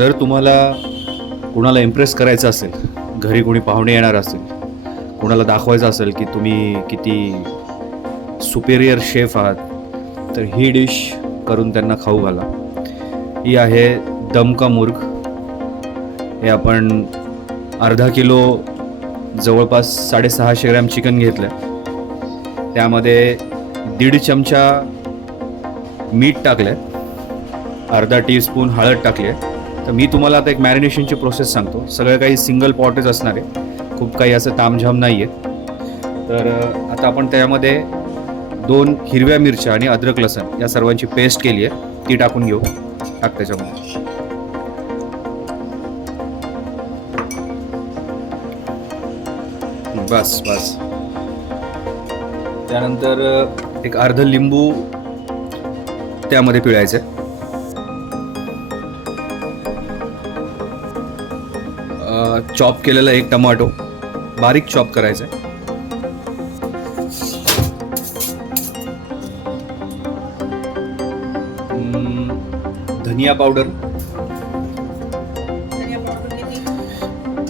जर तुम्हाला कुणाला इम्प्रेस करायचं असेल घरी कोणी पाहुणे येणार असेल कुणाला दाखवायचं असेल की तुम्ही किती सुपेरियर शेफ आहात तर ही डिश करून त्यांना खाऊ घाला. ही आहे दमका मुर्ग. हे आपण अर्धा किलो जवळपास साडेसहाशे ग्रॅम चिकन घेतलं. आहे त्यामध्ये दीड चमचा मीठ टाकलं. आहे अर्धा टीस्पून हळद टाकली. आहे तर मी तुम्हाला आता एक मॅरिनेशनची प्रोसेस सांगतो. सगळं काही सिंगल पॉटच असणार आहे. खूप काही असं तामझाम नाही आहे तर आता आपण त्यामध्ये दोन हिरव्या मिरच्या आणि अद्रक लसण या सर्वांची पेस्ट केली आहे. ती टाकून घेऊ. टाक त्याच्यामध्ये. बस बस. त्यानंतर एक अर्ध लिंबू त्यामध्ये पिळायचं आहे चॉप केलेला एक टमाटो. बारीक चॉप करायचा आहे धनिया पावडर.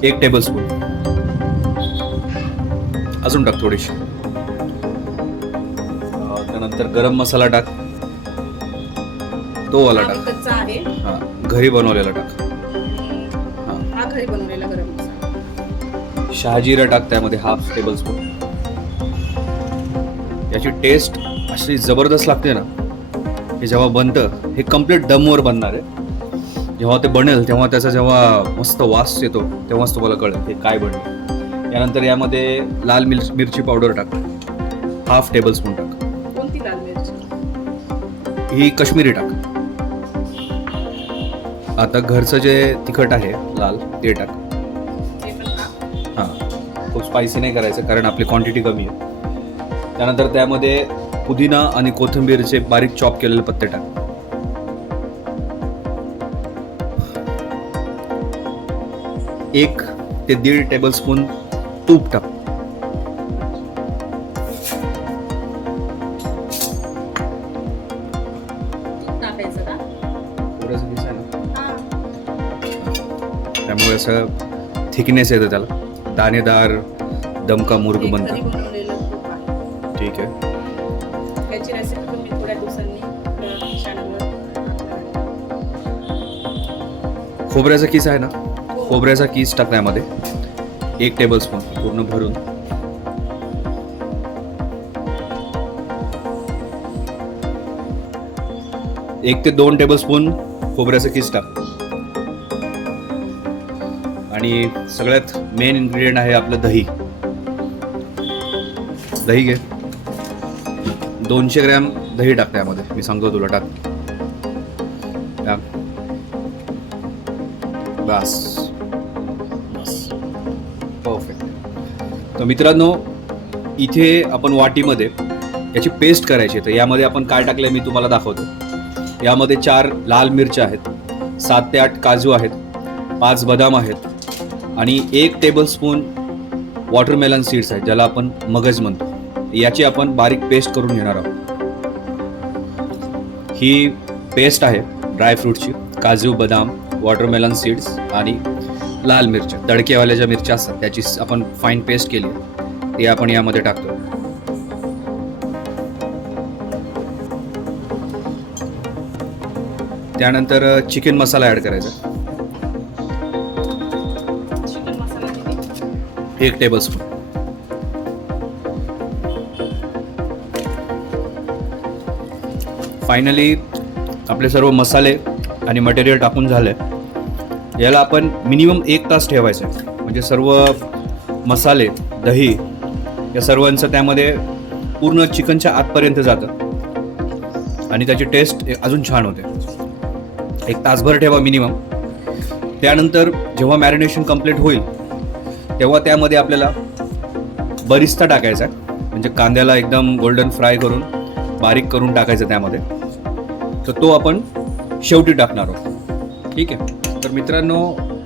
एक टेबल स्पून अजून टाक थोडीशी. त्यानंतर गरम मसाला टाक. तो वाला टाक. हा घरी बनवलेला टाक. हा घरी बनवलेला शहाजिरा टाक त्यामध्ये हाफ टेबल स्पून याची टेस्ट अशी जबरदस्त लागते ना. हे जेव्हा बनतं हे कंप्लीट दमवर बनणार आहे. जेव्हा ते बनेल तेव्हा त्याचा जेव्हा मस्त वास येतो तेव्हाच तुम्हाला कळेल हे काय बनलं. यानंतर यामध्ये लाल मिर मिरची पावडर टाक. हाफ टेबल स्पून टाक. कोणती लाल मिरची? ही कश्मीरी टाक. आता घरचं जे तिखट आहे लाल ते टाक. हा. खूप स्पायसी नाही करायचं कारण आपली क्वांटिटी कमी आहे. त्यानंतर त्यामध्ये पुदिना आणि कोथिंबीरचे बारीक चॉप केलेले पत्ते टाक. एक ते दीड टेबलस्पून तूप टाक. त्यामुळे असं थिकनेस येतं त्याला. दाणेदार दमका मुर्ग हे बनतं ठीक आहे. त्याची रेसिपी पण मी थोड्या दिवसांनी चॅनलवर खोबऱ्याचा किस आहे ना? खोबऱ्याचा किस टाक त्यामध्ये एक टेबलस्पून पूर्ण भरून. एक ते दोन टेबलस्पून खोबऱ्याचं किस टाक. आणि सगळ्यात मेन इन्ग्रेडियंट आहे आपलं दही. दही घे. दोनशे ग्रॅम दही टाक त्यामध्ये. मी सांगतो तुला टाक. टाक. बस. बस. परफेक्ट तर मित्रांनो इथे आपण वाटीमध्ये याची पेस्ट करायची तर यामध्ये आपण काय टाकलं मी तुम्हाला दाखवतो. यामध्ये चार लाल मिरच्या आहेत. सात ते आठ काजू आहेत. पाच बदाम आहेत. आणि एक टेबलस्पून वॉटरमेलन सीड्स आहेत ज्याला आपण मगज म्हणतो. याची आपण बारीक पेस्ट करून घेणार आहोत. ही पेस्ट आहे ड्रायफ्रूटची काजू बदाम वॉटरमेलन सीड्स आणि लाल मिरच्या. तडकेवाल्या ज्या मिरच्या असतात त्याची आपण फाईन पेस्ट केली आहे. आपण यामध्ये टाकतो. त्यानंतर चिकन मसाला ॲड करायचा. एक टेबल स्पून. फायनली आपले सर्व मसाले आणि मटेरियल टाकून झाले. याला आपण मिनिमम एक तास ठेवायचं आहे. म्हणजे सर्व मसाले दही या सर्वांचं त्यामध्ये पूर्ण चिकनच्या आतपर्यंत जातं. आणि त्याची टेस्ट अजून छान होते. एक तासभर ठेवा मिनिमम त्यानंतर जेव्हा मॅरिनेशन कंप्लीट होईल तेव्हा त्यामध्ये आपल्याला बरिस्ता टाकायचा आहे. म्हणजे कांद्याला एकदम गोल्डन फ्राय करून बारीक करून टाकायचं त्यामध्ये. तर तो आपण शेवटी टाकणार आहोत. ठीक आहे? तर मित्रांनो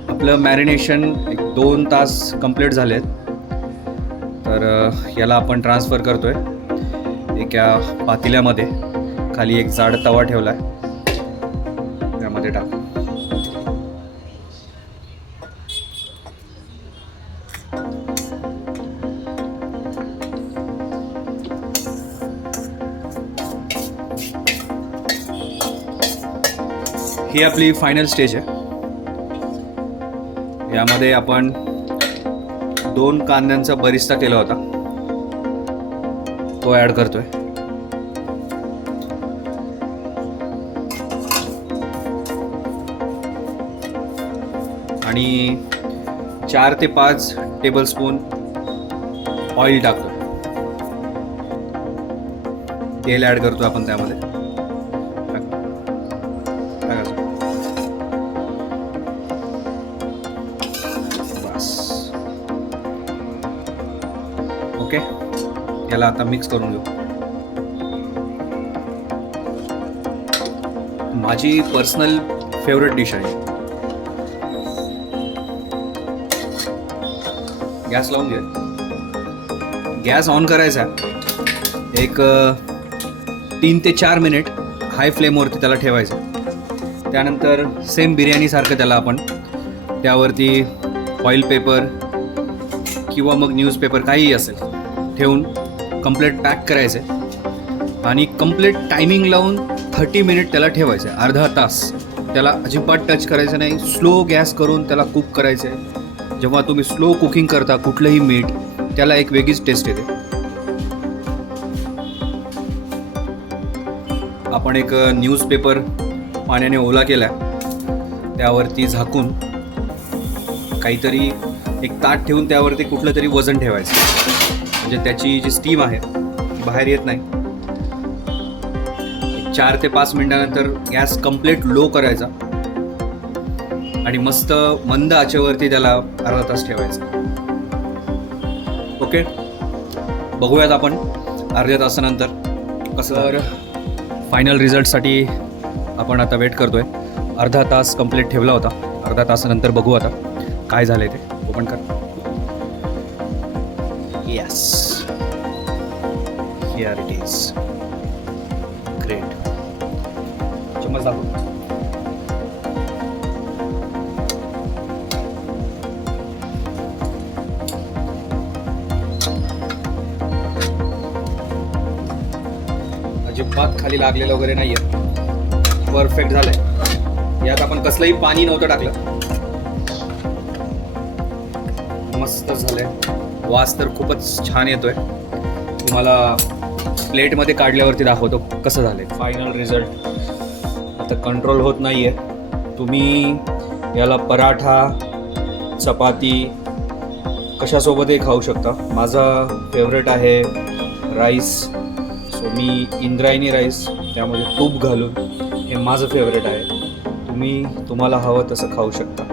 आपलं मॅरिनेशन एक दोन तास कंप्लीट झाले आहेत तर याला आपण ट्रान्सफर करतो आहे एका पातेल्यामध्ये खाली एक जाड तवा ठेवला आहे त्यामध्ये टाकू. ही आपली फायनल स्टेज आहे. यामध्ये आपण दोन कांद्यांचा बरिस्ता केला होता. तो ॲड करतोय. आणि चार ते पाच टेबलस्पून ऑइल टाकतो तेल ॲड करतो आपण त्यामध्ये. याला आता मिक्स करून घेऊ. माझी पर्सनल फेवरेट डिश आहे. गॅस लावून घ्या गॅस ऑन करायचा. एक तीन ते चार मिनिट हाय फ्लेमवरती त्याला ठेवायचं. त्यानंतर सेम बिर्याणीसारखं त्याला आपण त्यावरती ऑइल पेपर किंवा मग न्यूजपेपर काहीही असेल ठेवून कंप्लीट पॅक करायचे आणि कंप्लीट टायमिंग लावून थर्टी मिनिट त्याला ठेवायचं आहे अर्धा तास. त्याला अजिबात टच करायचं नाही. स्लो गॅस करून त्याला कुक करायचं आहे जेव्हा तुम्ही स्लो कुकिंग करता कुठलंही मीठ त्याला एक वेगळीच टेस्ट येते. आपण एक न्यूजपेपर पाण्याने ओला केला त्यावरती झाकून काहीतरी एक ताट ठेवून त्यावरती कुठलं तरी वजन ठेवायचं. म्हणजे त्याची जी स्टीम आहे ती बाहेर येत नाही. चार ते पाच मिनिटानंतर गॅस कंप्लीट लो करायचा आणि मस्त मंद आचेवरती त्याला अर्धा तास ठेवायचा. ओके बघूयात आपण अर्ध्या तासानंतर कसं फायनल रिझल्टसाठी आपण आता वेट करतोय. अर्धा तास कंप्लीट ठेवला होता. अर्धा तासानंतर बघू आता काय झालंय ते. ओपन कर. Yes. Here it is. Great चम्मच दाखव अजिबात खाली लागलेलं वगैरे नाहीये. परफेक्ट झालंय. यात आपण कसलंही पाणी नव्हतं टाकलं. मस्त झालंय. वास तर खूपच छान येतोय. तुम्हाला प्लेटमध्ये काढल्यावरती दाखवतो कसं झालंय. फायनल रिझल्ट आता कंट्रोल होत नाही आहे तुम्ही याला पराठा चपाती कशासोबतही खाऊ शकता. माझा फेवरेट आहे राईस सो मी इंद्रायणी राईस त्यामध्ये तूप घालून हे माझं फेवरेट आहे. तुम्ही तुम्हाला हवं तसं खाऊ शकता.